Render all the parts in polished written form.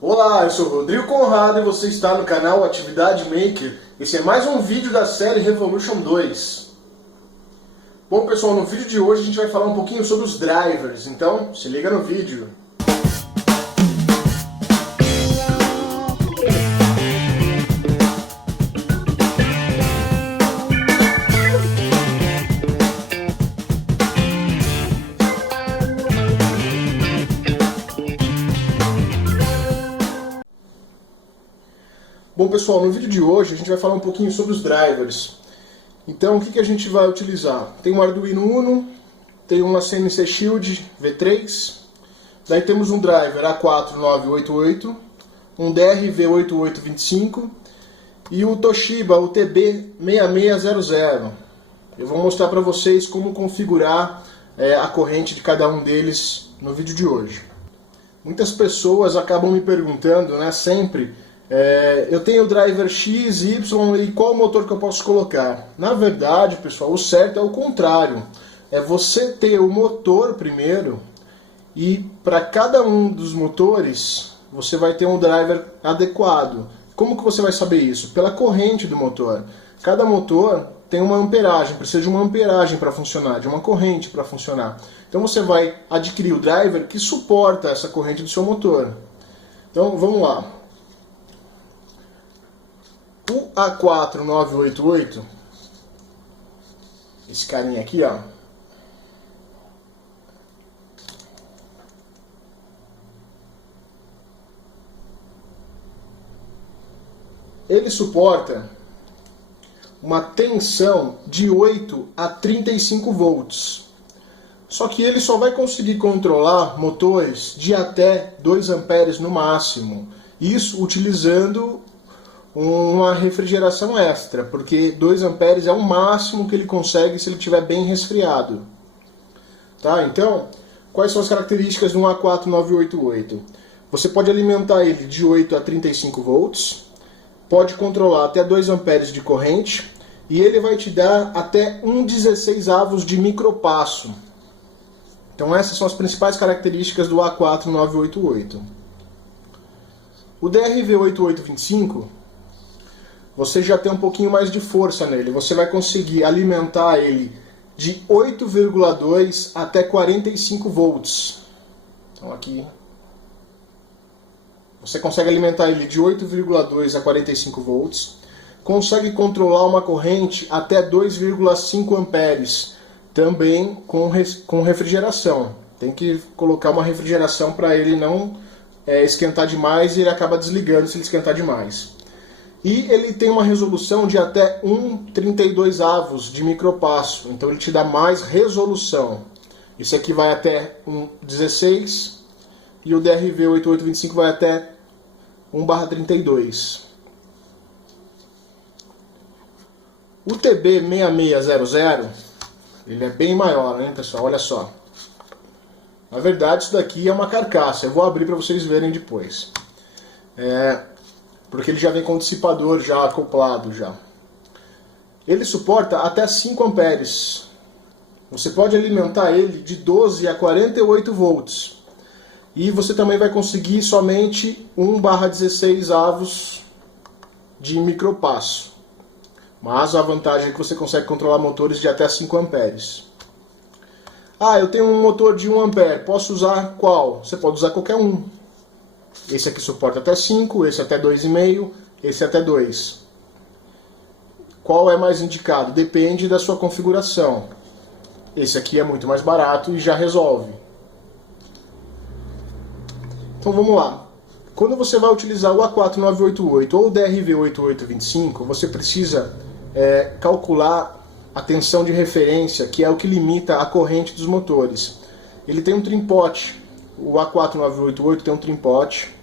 Olá, eu sou o Rodrigo Conrado e você está no canal Atividade Maker. Esse é mais um vídeo da série Revolution 2. Bom pessoal, no vídeo de hoje a gente vai falar um pouquinho sobre os drivers, então se liga no vídeo. Bom pessoal, no vídeo de hoje a gente vai falar um pouquinho sobre os drivers. Então o que a gente vai utilizar? Tem um Arduino Uno, tem uma CNC Shield V3, daí temos um driver A4988, um DRV8825 e o Toshiba, o TB6600. Eu vou mostrar para vocês como configurar a corrente de cada um deles no vídeo de hoje. Muitas pessoas acabam me perguntando, né, sempre, eu tenho o driver X, Y e qual motor que eu posso colocar? Na verdade, pessoal, o certo é o contrário. É você ter o motor primeiro e para cada um dos motores você vai ter um driver adequado. Como que você vai saber isso? Pela corrente do motor. Cada motor tem uma amperagem, precisa de uma amperagem para funcionar, de uma corrente para funcionar. Então você vai adquirir o driver que suporta essa corrente do seu motor. Então vamos lá. O A4988, esse carinha aqui, ó, ele suporta uma tensão de 8 a 35 volts. Só que ele só vai conseguir controlar motores de até 2 amperes no máximo. Isso utilizando uma refrigeração extra, porque 2 amperes é o máximo que ele consegue se ele estiver bem resfriado. Tá? Então, quais são as características do A4988? Você pode alimentar ele de 8 a 35 volts, pode controlar até 2 amperes de corrente, e ele vai te dar até 1/16 avos de micropasso. Então essas são as principais características do A4988. O DRV8825, você já tem um pouquinho mais de força nele. Você vai conseguir alimentar ele de 8,2 até 45 volts. Então aqui você consegue alimentar ele de 8,2 a 45 volts. Consegue controlar uma corrente até 2,5 amperes. Também com refrigeração. Tem que colocar uma refrigeração para ele não esquentar demais e ele acaba desligando se ele esquentar demais. E ele tem uma resolução de até 1/32 avos de micropasso, então ele te dá mais resolução. Isso aqui vai até 1/16 e o DRV8825 vai até 1/32. O TB6600, ele é bem maior, né, pessoal? Olha só. Na verdade, isso daqui é uma carcaça. Eu vou abrir para vocês verem depois. Porque ele já vem com o dissipador já acoplado já. Ele suporta até 5 amperes. Você pode alimentar ele de 12 a 48 volts. E você também vai conseguir somente 1/16 avos de micropasso. Mas a vantagem é que você consegue controlar motores de até 5 amperes. Ah, eu tenho um motor de 1 ampere. Posso usar qual? Você pode usar qualquer um. Esse aqui suporta até 5, esse até 2,5, esse até 2. Qual é mais indicado? Depende da sua configuração. Esse aqui é muito mais barato e já resolve. Então vamos lá. Quando você vai utilizar o A4988 ou o DRV8825, você precisa calcular a tensão de referência, que é o que limita a corrente dos motores. Ele tem um trimpote. O A4988 tem um trimpote.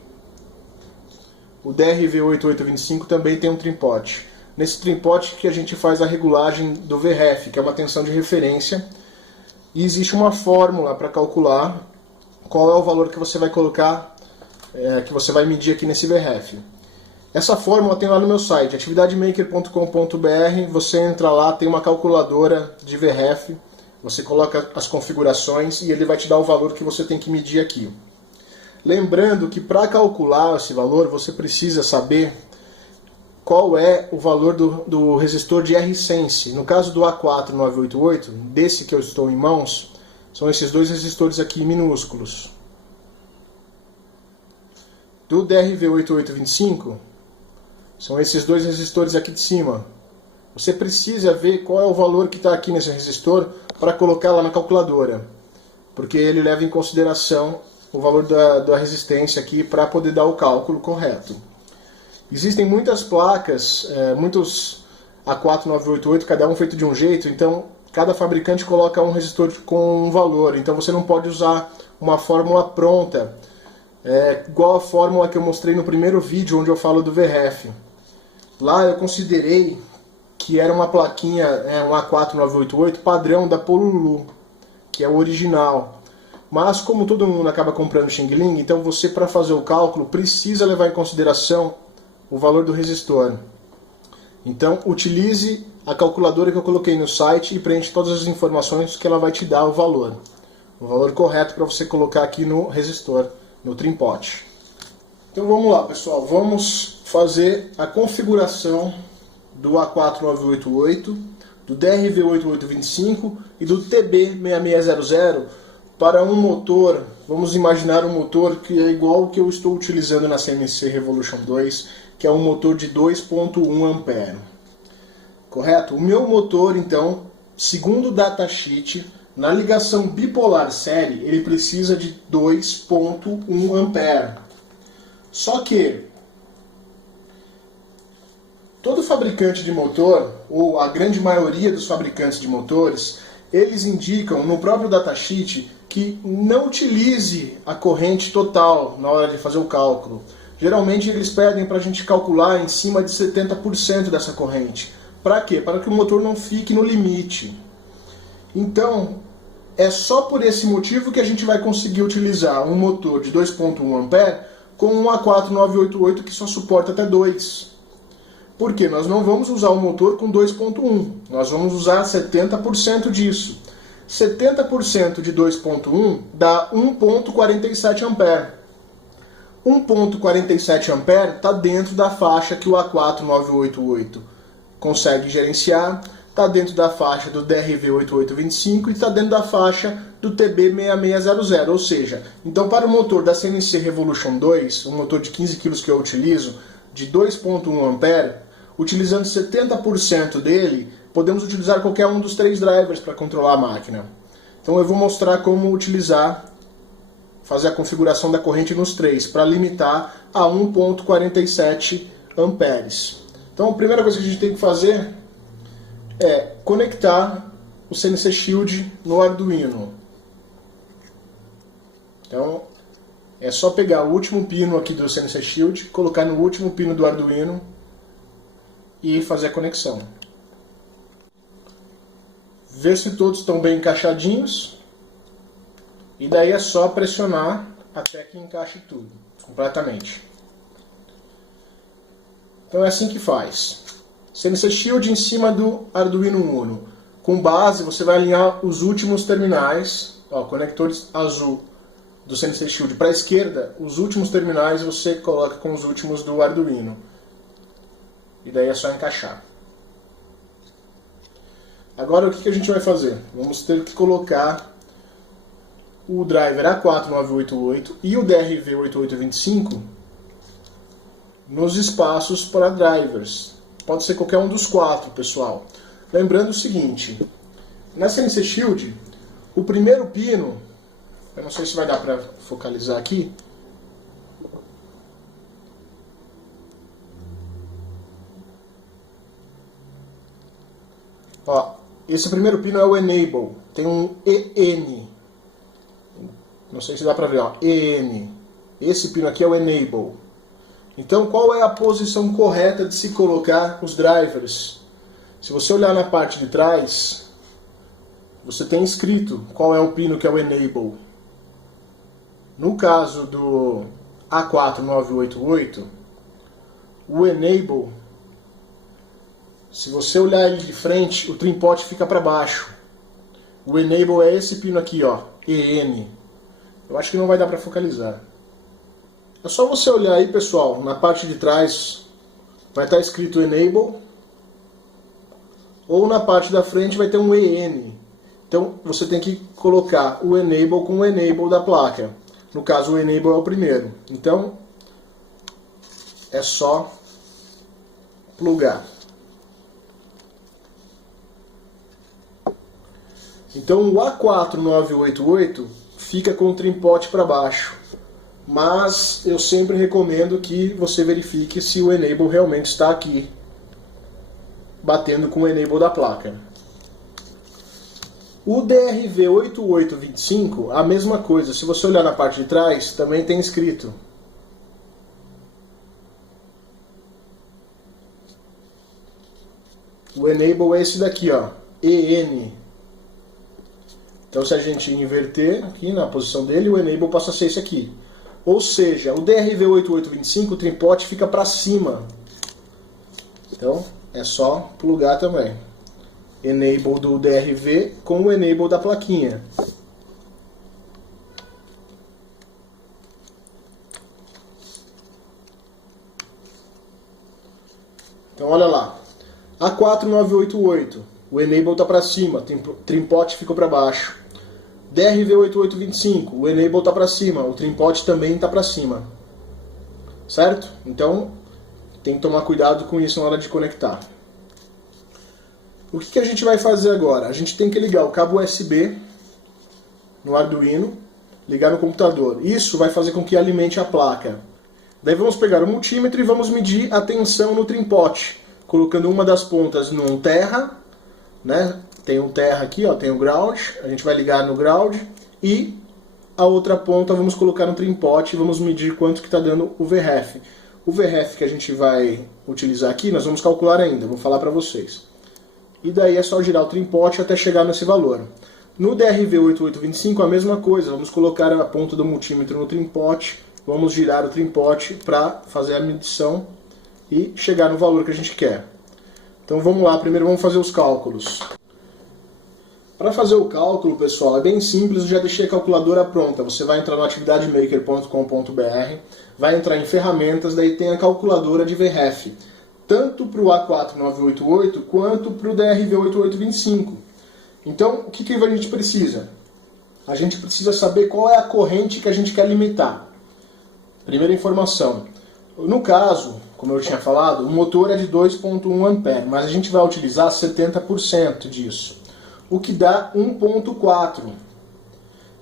O DRV8825 também tem um trimpote. Nesse trimpote que a gente faz a regulagem do VREF, que é uma tensão de referência. E existe uma fórmula para calcular qual é o valor que você vai colocar, que você vai medir aqui nesse VREF. Essa fórmula tem lá no meu site, atividademaker.com.br. Você entra lá, tem uma calculadora de VREF. Você coloca as configurações e ele vai te dar o valor que você tem que medir aqui. Lembrando que para calcular esse valor você precisa saber qual é o valor do resistor de R-Sense. No caso do A4988, desse que eu estou em mãos, são esses dois resistores aqui minúsculos. Do DRV8825, são esses dois resistores aqui de cima. Você precisa ver qual é o valor que está aqui nesse resistor para colocar lá na calculadora, porque ele leva em consideração o valor da resistência aqui para poder dar o cálculo correto. Existem muitas placas, muitos A4988, cada um feito de um jeito, então cada fabricante coloca um resistor com um valor, então você não pode usar uma fórmula pronta, igual a fórmula que eu mostrei no primeiro vídeo onde eu falo do VRF. Lá eu considerei que era uma plaquinha, um A4988 padrão da Pololu, que é o original. Mas como todo mundo acaba comprando Xing Ling, então você, para fazer o cálculo, precisa levar em consideração o valor do resistor. Então utilize a calculadora que eu coloquei no site e preenche todas as informações que ela vai te dar o valor correto para você colocar aqui no resistor, no trimpote. Então vamos lá, pessoal, vamos fazer a configuração do A4988, do DRV8825 e do TB6600 para um motor. Vamos imaginar um motor que é igual ao que eu estou utilizando na CNC Revolution 2, que é um motor de 2.1 A. Correto? O meu motor, então, segundo o datasheet, na ligação bipolar série, ele precisa de 2.1 A. Só que todo fabricante de motor, ou a grande maioria dos fabricantes de motores, eles indicam no próprio datasheet que não utilize a corrente total na hora de fazer o cálculo. Geralmente eles pedem para a gente calcular em cima de 70% dessa corrente. Para quê? Para que o motor não fique no limite. Então, é só por esse motivo que a gente vai conseguir utilizar um motor de 2.1 A com um A4988 que só suporta até 2. Porque nós não vamos usar o motor com 2.1, nós vamos usar 70% disso. 70% de 2.1 dá 1.47 A. 1.47 A está dentro da faixa que o A4988 consegue gerenciar, está dentro da faixa do DRV8825 e está dentro da faixa do TB6600, ou seja, então para o motor da CNC Revolution 2, um motor de 15 kg que eu utilizo, de 2.1 A, utilizando 70% dele, podemos utilizar qualquer um dos 3 drivers para controlar a máquina. Então eu vou mostrar como utilizar, fazer a configuração da corrente nos 3, para limitar a 1.47 amperes. Então a primeira coisa que a gente tem que fazer é conectar o CNC Shield no Arduino. Então é só pegar o último pino aqui do CNC Shield, colocar no último pino do Arduino e fazer a conexão. Ver se todos estão bem encaixadinhos. E daí é só pressionar até que encaixe tudo, completamente. Então é assim que faz. CNC Shield em cima do Arduino Uno. Com base, você vai alinhar os últimos terminais, conectores azul do CNC Shield para a esquerda, os últimos terminais você coloca com os últimos do Arduino. E daí é só encaixar. Agora o que a gente vai fazer? Vamos ter que colocar o driver A4988 e o DRV8825 nos espaços para drivers. Pode ser qualquer um dos 4, pessoal. Lembrando o seguinte, na CNC Shield, o primeiro pino, eu não sei se vai dar para focalizar aqui, esse primeiro pino é o Enable, tem um EN, não sei se dá para ver, EN, esse pino aqui é o Enable. Então qual é a posição correta de se colocar os drivers? Se você olhar na parte de trás, você tem escrito qual é o pino que é o Enable. No caso do A4988, o Enable, se você olhar ele de frente, o trimpote fica para baixo. O Enable é esse pino aqui, EN. Eu acho que não vai dar para focalizar. É só você olhar aí, pessoal, na parte de trás vai estar escrito Enable, ou na parte da frente vai ter um EN. Então você tem que colocar o Enable com o Enable da placa. No caso, o Enable é o primeiro. Então é só plugar. Então o A4988 fica com o trim-pot para baixo. Mas eu sempre recomendo que você verifique se o Enable realmente está aqui, batendo com o Enable da placa. O DRV8825, a mesma coisa. Se você olhar na parte de trás, também tem escrito. O Enable é esse daqui, ó, EN. Então se a gente inverter aqui na posição dele, o Enable passa a ser esse aqui. Ou seja, o DRV8825, o trim-pot fica para cima. Então é só plugar também. Enable do DRV com o Enable da plaquinha. Então olha lá. A4988, o Enable está para cima, trim-pot ficou para baixo. DRV8825, o Enable está para cima, o trim-pot também está para cima. Certo? Então tem que tomar cuidado com isso na hora de conectar. O que a gente vai fazer agora? A gente tem que ligar o cabo USB no Arduino, ligar no computador. Isso vai fazer com que alimente a placa. Daí vamos pegar o multímetro e vamos medir a tensão no trim-pot, colocando uma das pontas num terra, né? Tem um terra aqui, ó, tem o ground, a gente vai ligar no ground, e a outra ponta vamos colocar no trim-pot e vamos medir quanto que está dando o VREF. O VREF que a gente vai utilizar aqui, nós vamos calcular ainda, vou falar para vocês. E daí é só girar o trim-pot até chegar nesse valor. No DRV8825 a mesma coisa, vamos colocar a ponta do multímetro no trim-pot, vamos girar o trim-pot para fazer a medição e chegar no valor que a gente quer. Então vamos lá, primeiro vamos fazer os cálculos. Para fazer o cálculo, pessoal, é bem simples, eu já deixei a calculadora pronta. Você vai entrar no atividademaker.com.br, vai entrar em ferramentas, daí tem a calculadora de VREF, tanto para o A4988 quanto para o DRV8825. Então, o que a gente precisa? A gente precisa saber qual é a corrente que a gente quer limitar. Primeira informação. No caso, como eu tinha falado, o motor é de 2.1 A, mas a gente vai utilizar 70% disso, o que dá 1.4.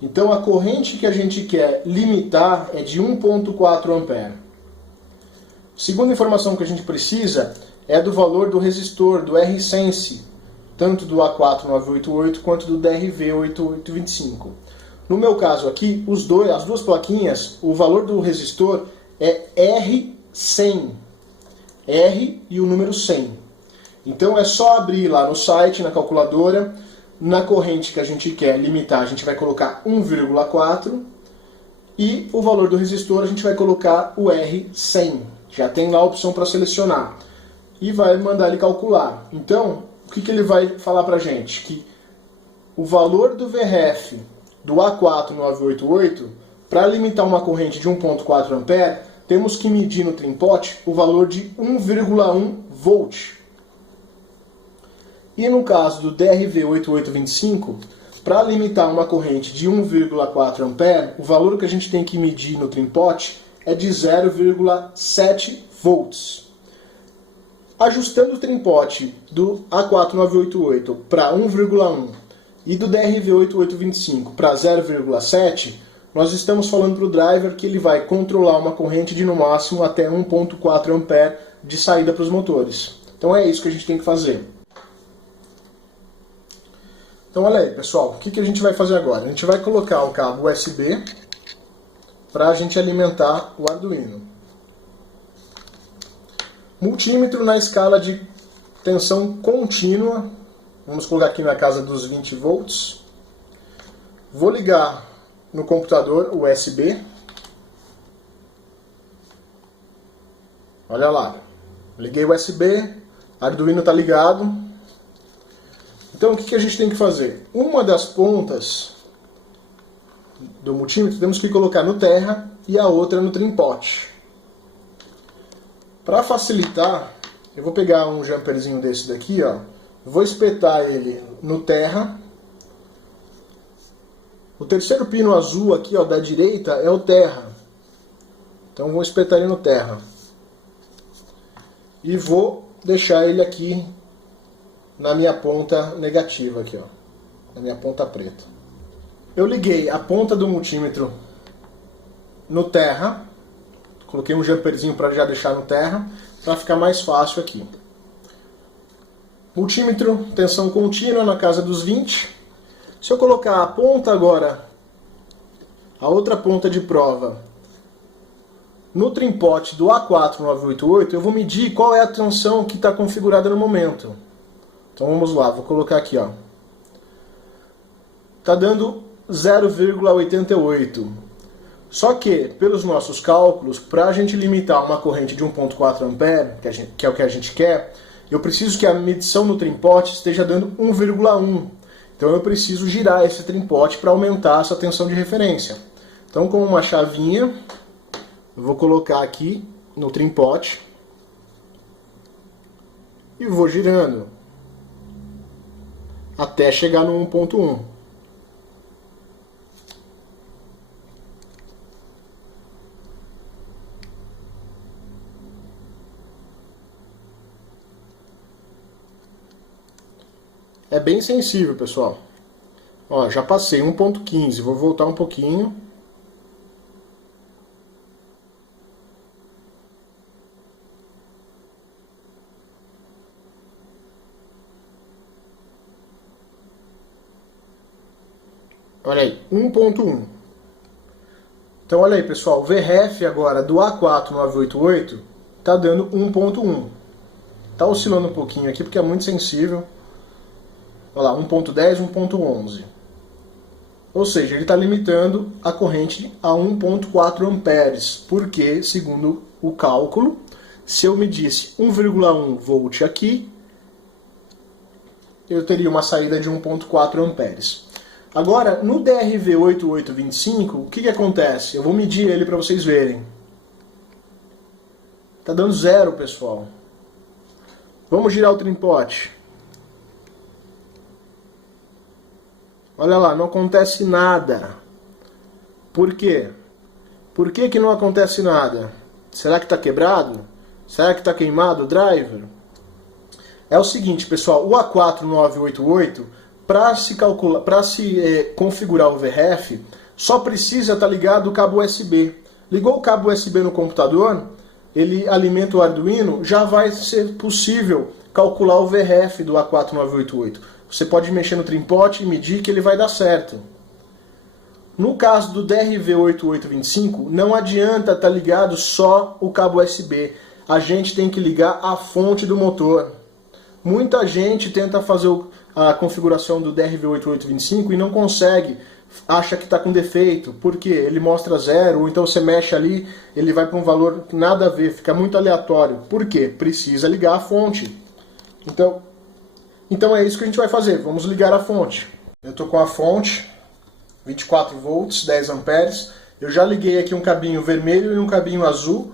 Então a corrente que a gente quer limitar é de 1.4 A. Segunda informação que a gente precisa é do valor do resistor, do R-Sense, tanto do A4988 quanto do DRV8825. No meu caso aqui, as duas plaquinhas, o valor do resistor é R100. R e o número 100. Então é só abrir lá no site, na calculadora, na corrente que a gente quer limitar, a gente vai colocar 1,4 e o valor do resistor a gente vai colocar o R100. Já tem lá a opção para selecionar. E vai mandar ele calcular. Então, o que ele vai falar para a gente? Que o valor do VREF do A4988, para limitar uma corrente de 1.4 A, temos que medir no trim-pot o valor de 1,1 volt. E no caso do DRV8825, para limitar uma corrente de 1,4 A, o valor que a gente tem que medir no trim-pot é de 0,7 volts. Ajustando o trim-pot do A4988 para 1,1 e do DRV8825 para 0,7, nós estamos falando para o driver que ele vai controlar uma corrente de no máximo até 1.4 A de saída para os motores. Então é isso que a gente tem que fazer. Então olha aí, pessoal, o que a gente vai fazer agora? A gente vai colocar o cabo USB para a gente alimentar o Arduino. Multímetro na escala de tensão contínua, vamos colocar aqui na casa dos 20 volts. Vou ligar no computador USB. Olha lá, liguei o USB, Arduino está ligado. Então o que a gente tem que fazer? Uma das pontas do multímetro temos que colocar no terra e a outra no trim-pot. Para facilitar, eu vou pegar um jumperzinho desse daqui, ó, vou espetar ele no terra. O terceiro pino azul aqui, ó, da direita é o terra. Então vou espetar ele no terra. E vou deixar ele aqui na minha ponta negativa aqui, ó, na minha ponta preta. Eu liguei a ponta do multímetro no terra. Coloquei um jumperzinho para já deixar no terra, para ficar mais fácil aqui. Multímetro, tensão contínua na casa dos 20. Se eu colocar a ponta agora, a outra ponta de prova, no trim-pot do A4988, eu vou medir qual é a tensão que está configurada no momento. Então vamos lá, vou colocar aqui, ó. Está dando 0,88. Só que, pelos nossos cálculos, para a gente limitar uma corrente de 1,4 A, que é o que a gente quer, eu preciso que a medição no trim-pot esteja dando 1,1. Então eu preciso girar esse trim-pot para aumentar essa tensão de referência. Então, com uma chavinha, eu vou colocar aqui no trim-pot e vou girando até chegar no 1,1. É bem sensível, pessoal. Ó, já passei 1,15, vou voltar um pouquinho. Olha aí, 1,1. Então olha aí, pessoal, o VRF agora do A4988 tá dando 1,1. Tá oscilando um pouquinho aqui porque é muito sensível. Olha lá, 1,10, 1,11. Ou seja, ele está limitando a corrente a 1,4 amperes, porque, segundo o cálculo, se eu medisse 1,1 volt aqui, eu teria uma saída de 1,4 amperes. Agora, no DRV8825, o que acontece? Eu vou medir ele para vocês verem. Está dando 0, pessoal. Vamos girar o trim-pot. Olha lá, não acontece nada. Por quê? Por que que não acontece nada? Será que está quebrado? Será que está queimado o driver? É o seguinte, pessoal, o A4988, para se configurar o VRF, só precisa estar ligado o cabo USB. Ligou o cabo USB no computador, ele alimenta o Arduino, já vai ser possível calcular o VRF do A4988. Você pode mexer no trim-pot e medir que ele vai dar certo. No caso do DRV8825, não adianta estar ligado só o cabo USB. A gente tem que ligar a fonte do motor. Muita gente tenta fazer a configuração do DRV8825 e não consegue. Acha que está com defeito, porque ele mostra 0, ou então você mexe ali, ele vai para um valor nada a ver, fica muito aleatório. Por quê? Precisa ligar a fonte. Então é isso que a gente vai fazer, vamos ligar a fonte. Eu estou com a fonte, 24 volts, 10 amperes. Eu já liguei aqui um cabinho vermelho e um cabinho azul.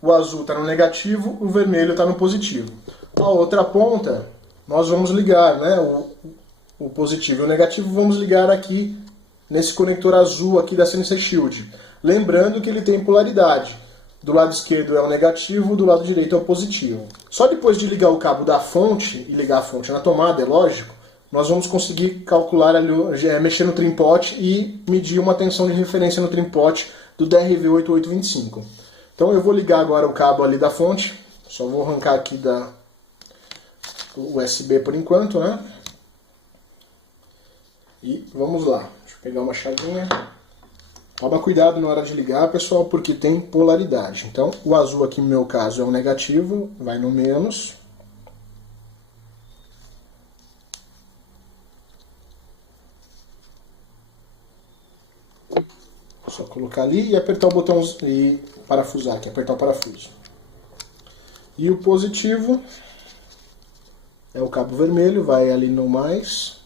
O azul está no negativo, o vermelho está no positivo. A outra ponta, nós vamos ligar, né, o positivo e o negativo, vamos ligar aqui nesse conector azul aqui da CNC Shield. Lembrando que ele tem polaridade. Do lado esquerdo é o negativo, do lado direito é o positivo. Só depois de ligar o cabo da fonte e ligar a fonte na tomada, é lógico, nós vamos conseguir calcular ali, mexer no trim-pot e medir uma tensão de referência no trim-pot do DRV8825. Então eu vou ligar agora o cabo ali da fonte, só vou arrancar aqui da USB por enquanto, né? E vamos lá, deixa eu pegar uma chavinha. Toma cuidado na hora de ligar, pessoal, porque tem polaridade. Então, o azul aqui no meu caso é o negativo, vai no menos. Só colocar ali e apertar o botão e parafusar aqui, apertar o parafuso. E o positivo é o cabo vermelho, vai ali no mais.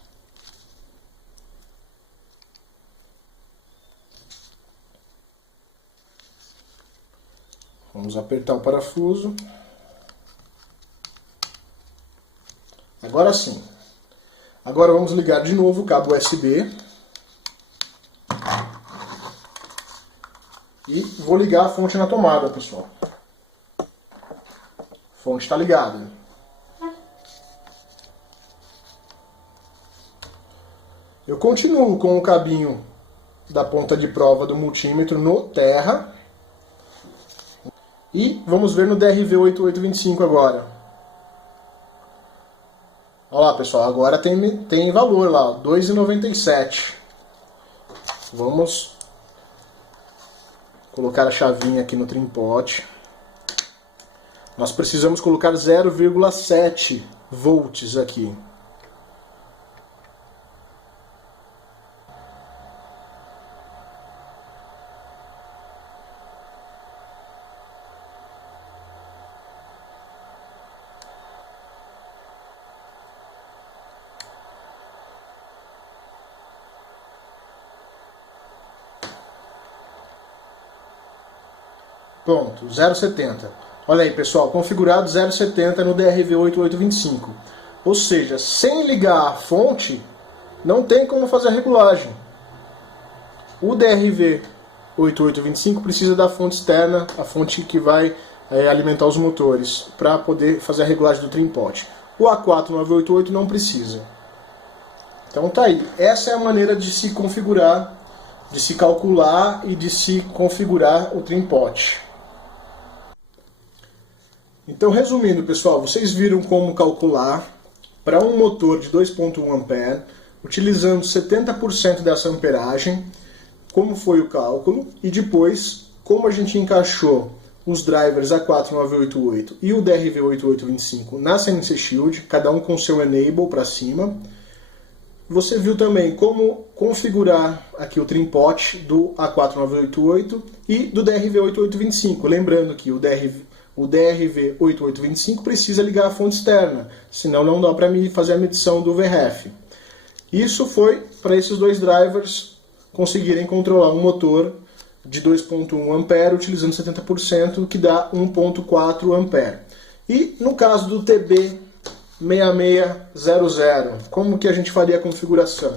Vamos apertar o parafuso. Agora sim. Agora vamos ligar de novo o cabo USB. E vou ligar a fonte na tomada, pessoal. A fonte está ligada. Eu continuo com o cabinho da ponta de prova do multímetro no terra. E vamos ver no DRV8825 agora. Olha lá, pessoal, agora tem valor lá, 2,97. Vamos colocar a chavinha aqui no trimpote. Nós precisamos colocar 0,7 volts aqui. Pronto, 0,70. Olha aí, pessoal, configurado 0,70 no DRV8825. Ou seja, sem ligar a fonte, não tem como fazer a regulagem. O DRV8825 precisa da fonte externa, a fonte que vai alimentar os motores, para poder fazer a regulagem do trimpote. O A4988 não precisa. Então tá aí. Essa é a maneira de se configurar, de se calcular e de se configurar o trimpote. Então, resumindo, pessoal, vocês viram como calcular para um motor de 2.1 A, utilizando 70% dessa amperagem, como foi o cálculo, e depois como a gente encaixou os drivers A4988 e o DRV8825 na CNC Shield, cada um com seu enable para cima. Você viu também como configurar aqui o trimpote do A4988 e do DRV8825, lembrando que o DRV8825 precisa ligar a fonte externa, senão não dá para mim fazer a medição do VRF. Isso foi para esses dois drivers conseguirem controlar um motor de 2.1 A utilizando 70%, que dá 1.4 A. E no caso do TB6600, como que a gente faria a configuração?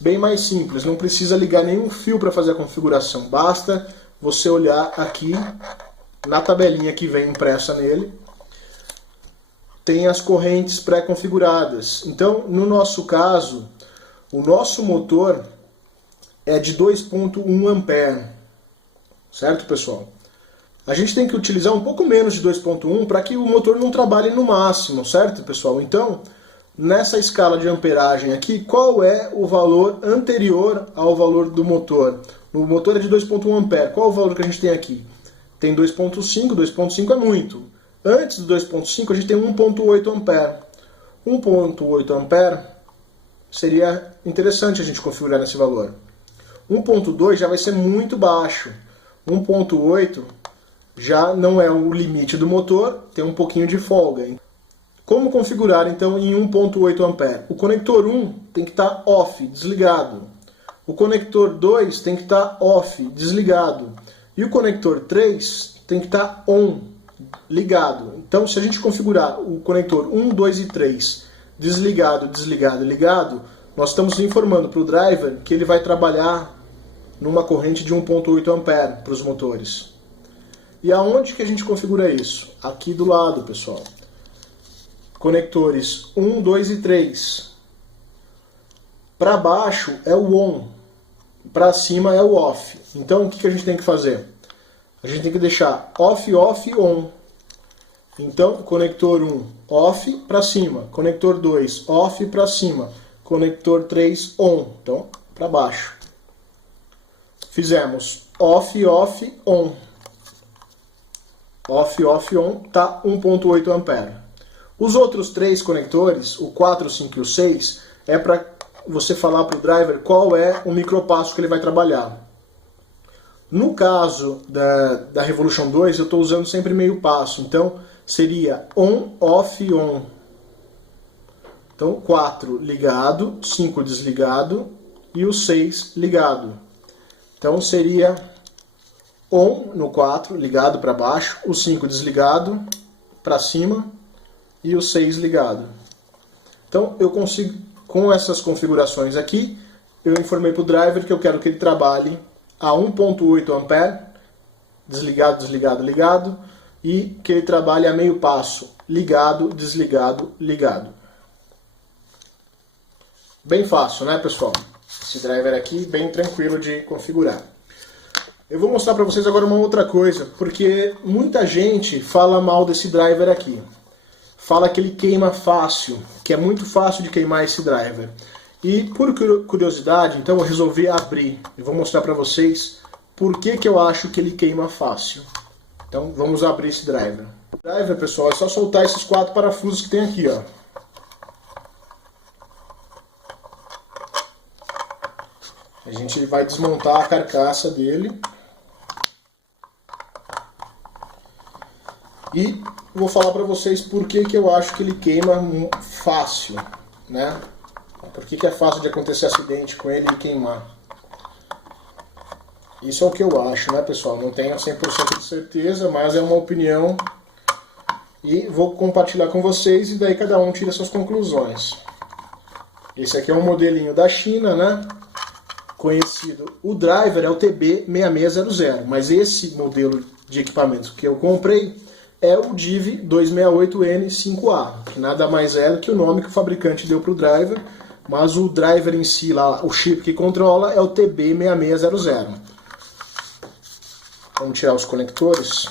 Bem mais simples, não precisa ligar nenhum fio para fazer a configuração, basta você olhar aqui na tabelinha que vem impressa nele, tem as correntes pré-configuradas. Então, no nosso caso, o nosso motor é de 2.1 A, certo, pessoal? A gente tem que utilizar um pouco menos de 2.1 para que o motor não trabalhe no máximo, certo, pessoal? Então, nessa escala de amperagem aqui, qual é o valor anterior ao valor do motor? O motor é de 2.1 A, qual é o valor que a gente tem aqui? Tem 2.5, 2.5 é muito. Antes do 2.5 a gente tem 1.8 A. 1.8 A seria interessante a gente configurar nesse valor. 1.2 já vai ser muito baixo. 1.8 já não é o limite do motor, tem um pouquinho de folga. Como configurar então em 1.8 A? O conector 1 tem que estar off, desligado. O conector 2 tem que estar off, desligado. E o conector 3 tem que estar on, ligado. Então, se a gente configurar o conector 1, 2 e 3 desligado, desligado e ligado, nós estamos informando para o driver que ele vai trabalhar numa corrente de 1.8 A para os motores. E aonde que a gente configura isso? Aqui do lado, pessoal. Conectores 1, 2 e 3. Para baixo é o on, para cima é o off. Então o que a gente tem que fazer? A gente tem que deixar off, off, on. Então, conector 1, off para cima. Conector 2, off para cima. Conector 3, on. Então, para baixo. Fizemos off, off, on. Off, off, on, tá 1.8 A. Os outros três conectores, o 4, o 5 e o 6, é para você falar para o driver qual é o micropasso que ele vai trabalhar. No caso da Revolution 2, eu estou usando sempre meio passo, então seria on, off, on. Então 4 ligado, 5 desligado e o 6 ligado. Então seria on no 4, ligado para baixo, o 5 desligado para cima e o 6 ligado. Então eu consigo, com essas configurações aqui, eu informei para o driver que eu quero que ele trabalhe a 1.8 ampere, desligado, desligado, ligado, e que ele trabalhe a meio passo, ligado, desligado, ligado. Bem fácil, né, pessoal? Esse driver aqui, bem tranquilo de configurar. Eu vou mostrar para vocês agora uma outra coisa, porque muita gente fala mal desse driver aqui. Fala que ele queima fácil, que é muito fácil de queimar esse driver. E por curiosidade, então eu resolvi abrir. Eu vou mostrar para vocês por que eu acho que ele queima fácil. Então vamos abrir esse driver. O driver, pessoal, é só soltar esses 4 parafusos que tem aqui, ó. A gente vai desmontar a carcaça dele. E vou falar para vocês por que eu acho que ele queima fácil, né? Por que é fácil de acontecer acidente com ele e queimar. Isso é o que eu acho, né, pessoal? Não tenho 100% de certeza, mas é uma opinião. E vou compartilhar com vocês e daí cada um tira suas conclusões. Esse aqui é um modelinho da China, né? Conhecido. O driver é o TB6600, mas esse modelo de equipamento que eu comprei é o DIV 268N5A, que nada mais é do que o nome que o fabricante deu para o driver, mas o driver em si, lá, o chip que controla, é o TB6600. Vamos tirar os conectores.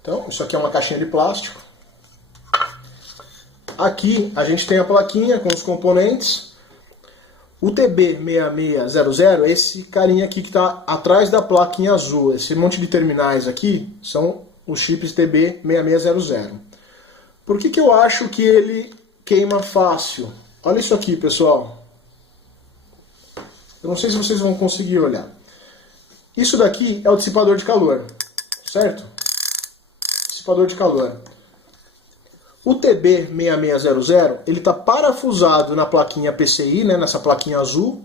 Então, isso aqui é uma caixinha de plástico. Aqui a gente tem a plaquinha com os componentes. O TB6600 é esse carinha aqui que está atrás da plaquinha azul. Esse monte de terminais aqui são os chips TB6600. Por que eu acho que ele queima fácil? Olha isso aqui, pessoal. Eu não sei se vocês vão conseguir olhar. Isso daqui é o dissipador de calor, certo? Dissipador de calor. O TB6600, ele está parafusado na plaquinha PCI, né, nessa plaquinha azul,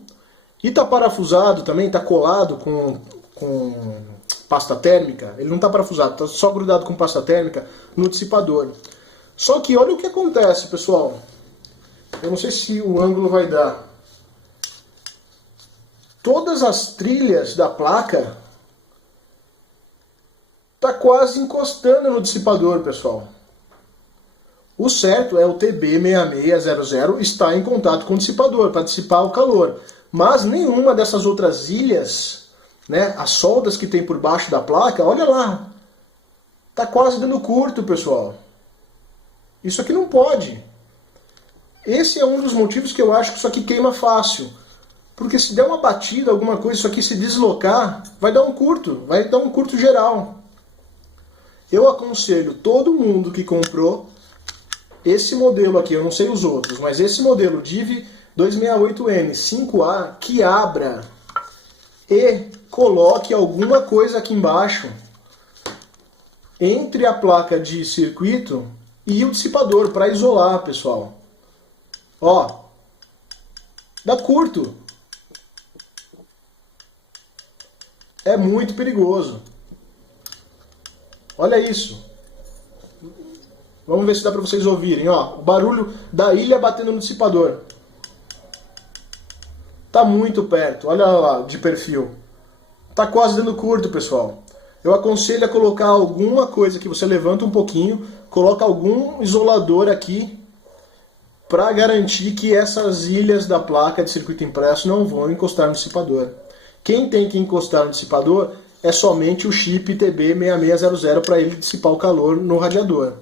e está parafusado também, está colado com pasta térmica. Ele não está parafusado, está só grudado com pasta térmica no dissipador. Só que olha o que acontece, pessoal. Eu não sei se o ângulo vai dar. Todas as trilhas da placa tá quase encostando no dissipador, pessoal. O certo é o TB6600 estar em contato com o dissipador para dissipar o calor. Mas nenhuma dessas outras ilhas, né, as soldas que tem por baixo da placa, olha lá, tá quase dando curto, pessoal. Isso aqui não pode. Esse é um dos motivos que eu acho que isso aqui queima fácil. Porque se der uma batida, alguma coisa, isso aqui se deslocar, vai dar um curto geral. Eu aconselho todo mundo que comprou esse modelo aqui, eu não sei os outros, mas esse modelo DIV 268N5A, que abra e coloque alguma coisa aqui embaixo entre a placa de circuito e o dissipador para isolar, pessoal. Ó, dá curto. É muito perigoso. Olha isso. Vamos ver se dá para vocês ouvirem. Ó, o barulho da ilha batendo no dissipador. Tá muito perto. Olha lá, de perfil. Tá quase dando curto, pessoal. Eu aconselho a colocar alguma coisa que você levanta um pouquinho, coloca algum isolador aqui para garantir que essas ilhas da placa de circuito impresso não vão encostar no dissipador. Quem tem que encostar no dissipador é somente o chip TB6600 para ele dissipar o calor no radiador.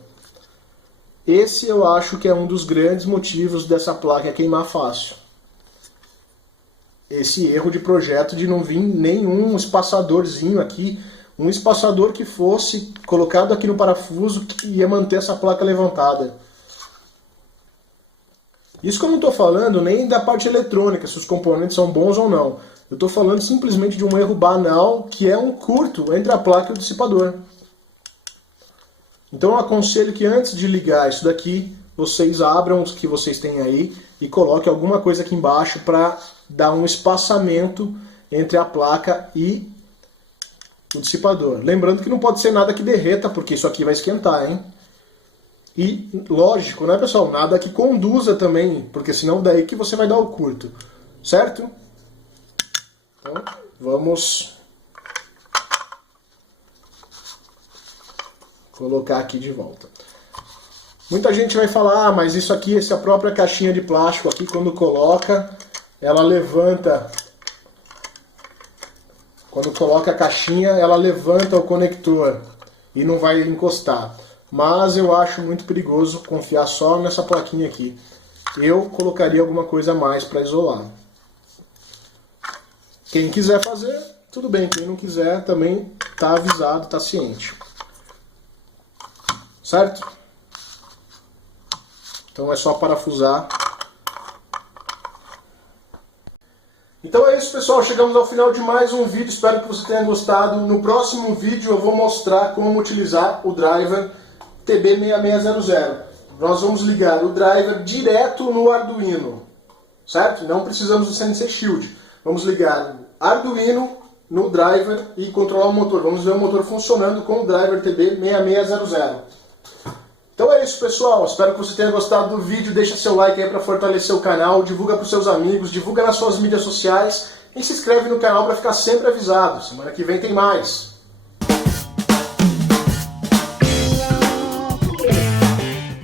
Esse eu acho que é um dos grandes motivos dessa placa queimar fácil. Esse erro de projeto de não vir nenhum espaçadorzinho aqui, um espaçador que fosse colocado aqui no parafuso que ia manter essa placa levantada. Isso que eu não estou falando nem da parte eletrônica, se os componentes são bons ou não. Eu estou falando simplesmente de um erro banal, que é um curto entre a placa e o dissipador. Então eu aconselho que antes de ligar isso daqui, vocês abram os que vocês têm aí e coloquem alguma coisa aqui embaixo para dar um espaçamento entre a placa e o dissipador. Lembrando que não pode ser nada que derreta, porque isso aqui vai esquentar, hein? E, lógico, né, pessoal? Nada que conduza também, porque senão daí que você vai dar o curto, certo? Então, vamos colocar aqui de volta. Muita gente vai falar, mas isso aqui, essa própria caixinha de plástico aqui, quando coloca, ela levanta. Quando coloca a caixinha, ela levanta o conector e não vai encostar. Mas eu acho muito perigoso confiar só nessa plaquinha aqui. Eu colocaria alguma coisa a mais para isolar. Quem quiser fazer, tudo bem. Quem não quiser, também está avisado, está ciente. Certo? Então é só parafusar. Então é isso, pessoal. Chegamos ao final de mais um vídeo. Espero que você tenha gostado. No próximo vídeo eu vou mostrar como utilizar o driver TB6600. Nós vamos ligar o driver direto no Arduino, certo? Não precisamos do CNC Shield. Vamos ligar Arduino no driver e controlar o motor. Vamos ver o motor funcionando com o driver TB6600. Então é isso, pessoal. Espero que você tenha gostado do vídeo. Deixa seu like aí para fortalecer o canal. Divulga para os seus amigos. Divulga nas suas mídias sociais. E se inscreve no canal para ficar sempre avisado. Semana que vem tem mais.